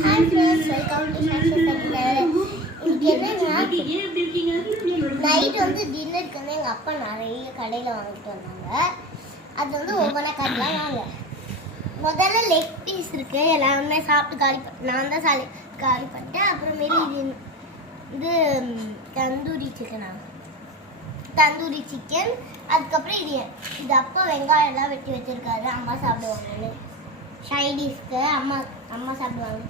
Hi friends, welcome to success centre. இன்னைக்கு என்னன்னா night வந்து டின்னருக்கு வந்து எங்கள் அப்பா நிறைய கடையில் வாங்கிட்டு வந்தாங்க. அது வந்து ஒவ்வொன்றா காட்டலாம் வாங்க. முதல்ல லெக் பீஸ் இருக்குது, எல்லாருமே சாப்பிட்டு நான் தான் காலி பண்ணிட்டேன். அப்புறமேலி இது தந்தூரி சிக்கன். அதுக்கப்புறம் இது அப்பா வெங்காயம் எல்லாம் வெட்டி வச்சிருக்காரு, அம்மா சாப்பிடுவாங்கன்னு. ஷைடிஸ்க்கு அம்மா சாப்பிடுவாங்க.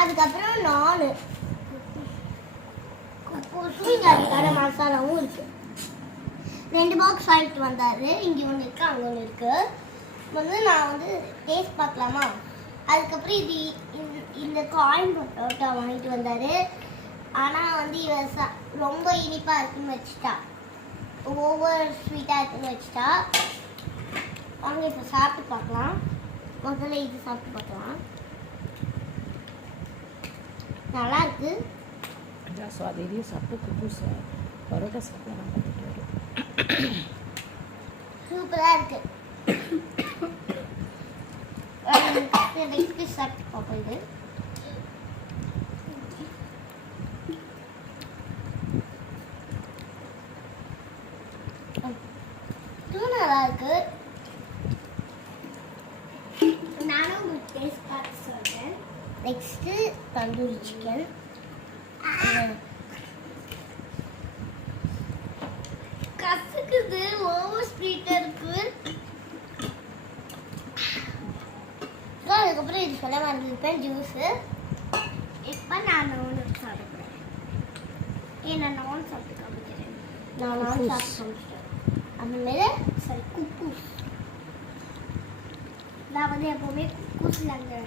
அதுக்கப்புறம் நான் அதுக்கான மசாலாவும் இருக்கு. 2 பாக்ஸ் வாங்கிட்டு வந்தாரு. இங்கே ஒன்று இருக்கு, அங்கே ஒன்று இருக்கு. வந்து நான் வந்து டேஸ்ட் பார்க்கலாமா? அதுக்கப்புறம் இந்த காயின் பட்டோட்டா வாங்கிட்டு வந்தாரு. ஆனால் வந்து ரொம்ப இனிப்பாக இருக்குன்னு வச்சுட்டா, ஓவர் ஸ்வீட்டாக இருக்குன்னு வச்சுட்டா. வாங்க இப்போ சாப்பிட்டு பார்க்கலாம். முதல்ல இது சாப்பிட்டு பார்க்கலாம். நல்லா இருக்கு. स्वादिष्ट सबको कुछ परोटा साப்பிடலாம் பார்த்துட்டு வரும். சூப்பராக இருக்கு. நெக்ஸ்ட் சாப்பிட்டு பார்ப்போம். இது நல்லா இருக்கு. நானும் உங்களுக்கு டேஸ்ட் பார்த்து சொல்கிறேன். Next tandoori chicken. கசக்குது, ஓவர் ஸ்வீட்டாக இருக்கு. அதுக்கப்புறம் இது சொல்ல மறந்துருப்பேன், ஜூஸு. இப்போ நான் ஒன்று சாப்பிட்றேன். நான் சாப்பிட்டு காமிக்கிறேன். நான் சாப்பிட்டு காமிச்சிட்டேன். அப்புறமேல சரி குக்கூஸ். நான் வந்து எப்போவுமே குக்கூஸில் அங்கே